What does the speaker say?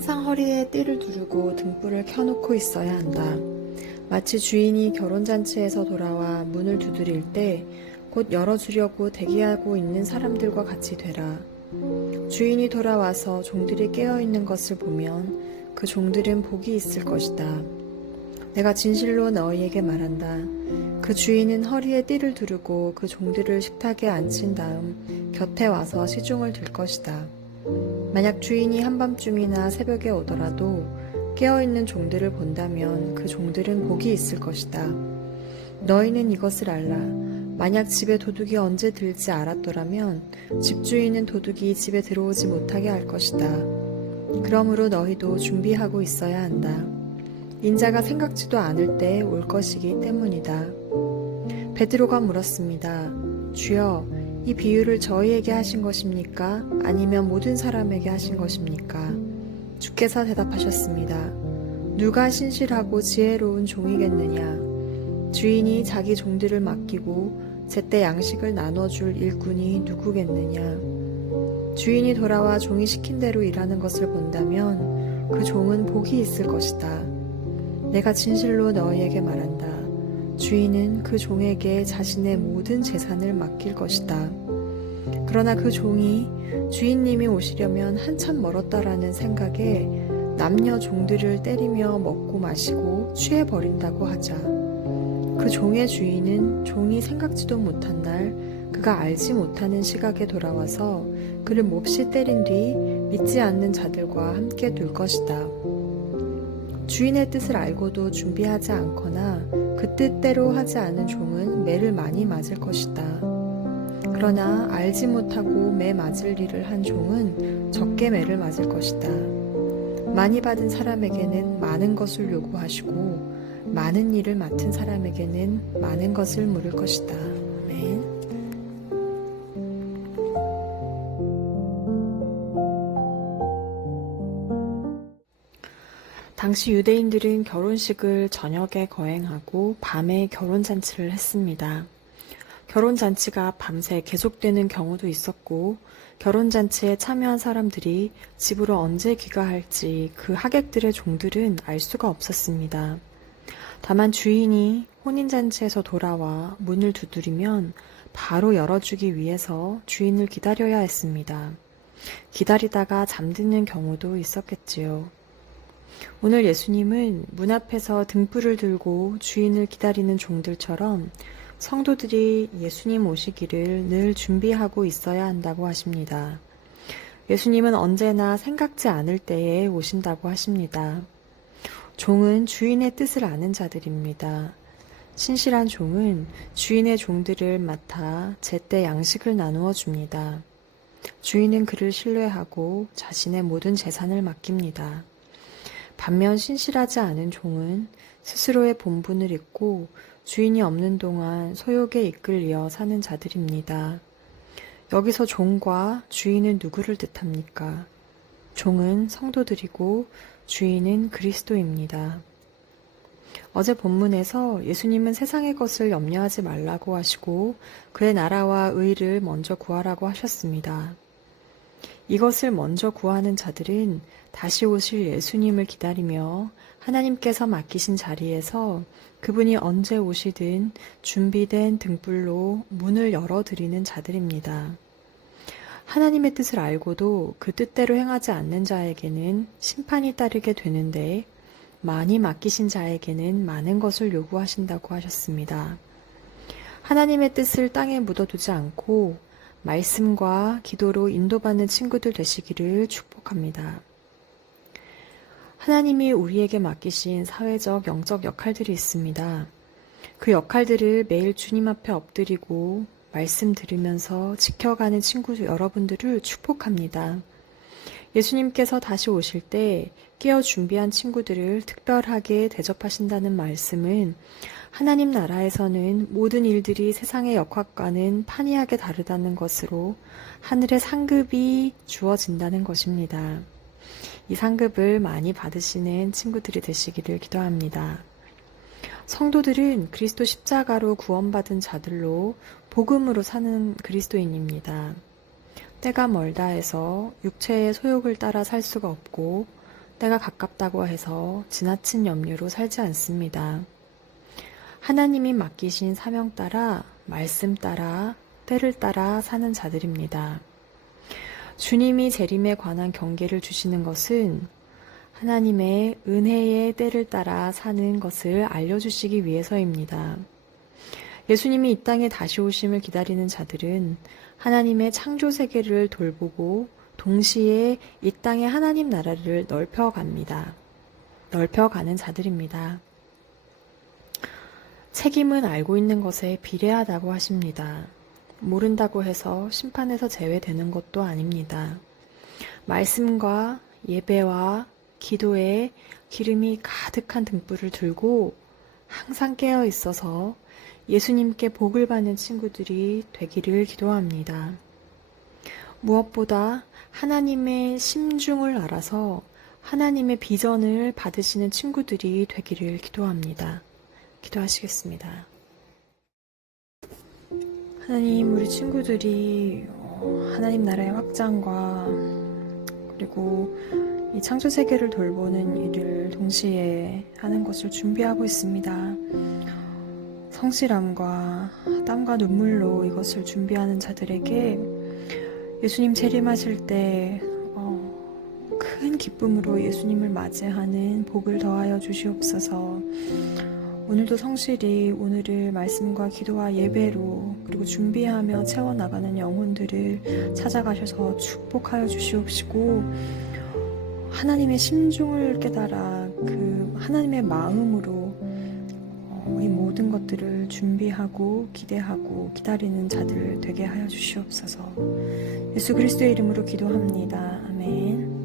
항상 허리에 띠를 두르고 등불을 켜놓고 있어야 한다. 마치 주인이 결혼잔치에서 돌아와 문을 두드릴 때 곧 열어주려고 대기하고 있는 사람들과 같이 되라. 주인이 돌아와서 종들이 깨어있는 것을 보면 그 종들은 복이 있을 것이다. 내가 진실로 너희에게 말한다. 그 주인은 허리에 띠를 두르고 그 종들을 식탁에 앉힌 다음 곁에 와서 시중을 들 것이다. 만약 주인이 한밤중이나 새벽에 오더라도 깨어있는 종들을 본다면 그 종들은 복이 있을 것이다. 너희는 이것을 알라. 만약 집에 도둑이 언제 들지 알았더라면 집주인은 도둑이 집에 들어오지 못하게 할 것이다. 그러므로 너희도 준비하고 있어야 한다. 인자가 생각지도 않을 때 올 것이기 때문이다. 베드로가 물었습니다. 주여, 이 비유를 저희에게 하신 것입니까? 아니면 모든 사람에게 하신 것입니까? 주께서 대답하셨습니다. 누가 신실하고 지혜로운 종이겠느냐? 주인이 자기 종들을 맡기고 제때 양식을 나눠줄 일꾼이 누구겠느냐? 주인이 돌아와 종이 시킨 대로 일하는 것을 본다면 그 종은 복이 있을 것이다. 내가 진실로 너희에게 말한다. 주인은 그 종에게 자신의 모든 재산을 맡길 것이다. 그러나 그 종이 주인님이 오시려면 한참 멀었다라는 생각에 남녀 종들을 때리며 먹고 마시고 취해버린다고 하자. 그 종의 주인은 종이 생각지도 못한 날 그가 알지 못하는 시각에 돌아와서 그를 몹시 때린 뒤 믿지 않는 자들과 함께 둘 것이다. 주인의 뜻을 알고도 준비하지 않거나 그 뜻대로 하지 않은 종은 매를 많이 맞을 것이다. 그러나 알지 못하고 매 맞을 일을 한 종은 적게 매를 맞을 것이다. 많이 받은 사람에게는 많은 것을 요구하시고 많은 일을 맡은 사람에게는 많은 것을 물을 것이다. 아멘. 당시 유대인들은 결혼식을 저녁에 거행하고 밤에 결혼잔치를 했습니다. 결혼잔치가 밤새 계속되는 경우도 있었고 결혼잔치에 참여한 사람들이 집으로 언제 귀가할지 그 하객들의 종들은 알 수가 없었습니다. 다만 주인이 혼인잔치에서 돌아와 문을 두드리면 바로 열어주기 위해서 주인을 기다려야 했습니다. 기다리다가 잠드는 경우도 있었겠지요. 오늘 예수님은 문 앞에서 등불을 들고 주인을 기다리는 종들처럼 성도들이 예수님 오시기를 늘 준비하고 있어야 한다고 하십니다. 예수님은 언제나 생각지 않을 때에 오신다고 하십니다. 종은 주인의 뜻을 아는 자들입니다. 신실한 종은 주인의 종들을 맡아 제때 양식을 나누어 줍니다. 주인은 그를 신뢰하고 자신의 모든 재산을 맡깁니다. 반면 신실하지 않은 종은 스스로의 본분을 잊고 주인이 없는 동안 소욕에 이끌려 사는 자들입니다. 여기서 종과 주인은 누구를 뜻합니까? 종은 성도들이고 주인은 그리스도입니다. 어제 본문에서 예수님은 세상의 것을 염려하지 말라고 하시고 그의 나라와 의를 먼저 구하라고 하셨습니다. 이것을 먼저 구하는 자들은 다시 오실 예수님을 기다리며 하나님께서 맡기신 자리에서 그분이 언제 오시든 준비된 등불로 문을 열어드리는 자들입니다. 하나님의 뜻을 알고도 그 뜻대로 행하지 않는 자에게는 심판이 따르게 되는데 많이 맡기신 자에게는 많은 것을 요구하신다고 하셨습니다. 하나님의 뜻을 땅에 묻어두지 않고 말씀과 기도로 인도받는 친구들 되시기를 축복합니다. 하나님이 우리에게 맡기신 사회적, 영적 역할들이 있습니다. 그 역할들을 매일 주님 앞에 엎드리고 말씀 들으면서 지켜가는 친구 여러분들을 축복합니다. 예수님께서 다시 오실 때 깨어 준비한 친구들을 특별하게 대접하신다는 말씀은 하나님 나라에서는 모든 일들이 세상의 역학과는 판이하게 다르다는 것으로 하늘의 상급이 주어진다는 것입니다. 이 상급을 많이 받으시는 친구들이 되시기를 기도합니다. 성도들은 그리스도 십자가로 구원받은 자들로 복음으로 사는 그리스도인입니다. 때가 멀다 해서 육체의 소욕을 따라 살 수가 없고 때가 가깝다고 해서 지나친 염려로 살지 않습니다. 하나님이 맡기신 사명 따라, 말씀 따라, 때를 따라 사는 자들입니다. 주님이 재림에 관한 경계를 주시는 것은 하나님의 은혜의 때를 따라 사는 것을 알려주시기 위해서입니다. 예수님이 이 땅에 다시 오심을 기다리는 자들은 하나님의 창조 세계를 돌보고 동시에 이 땅의 하나님 나라를 넓혀갑니다. 넓혀가는 자들입니다. 책임은 알고 있는 것에 비례하다고 하십니다. 모른다고 해서 심판에서 제외되는 것도 아닙니다. 말씀과 예배와 기도에 기름이 가득한 등불을 들고 항상 깨어 있어서 예수님께 복을 받는 친구들이 되기를 기도합니다. 무엇보다 하나님의 심중을 알아서 하나님의 비전을 받으시는 친구들이 되기를 기도합니다. 기도하시겠습니다. 하나님, 우리 친구들이 하나님 나라의 확장과 그리고 이 창조 세계를 돌보는 일을 동시에 하는 것을 준비하고 있습니다. 성실함과 땀과 눈물로 이것을 준비하는 자들에게 예수님 재림하실 때 큰 기쁨으로 예수님을 맞이하는 복을 더하여 주시옵소서. 오늘도 성실히 오늘을 말씀과 기도와 예배로 그리고 준비하며 채워나가는 영혼들을 찾아가셔서 축복하여 주시옵시고, 하나님의 심중을 깨달아 그 하나님의 마음으로 이 모든 것들을 준비하고 기대하고 기다리는 자들 되게 하여 주시옵소서. 예수 그리스도의 이름으로 기도합니다. 아멘.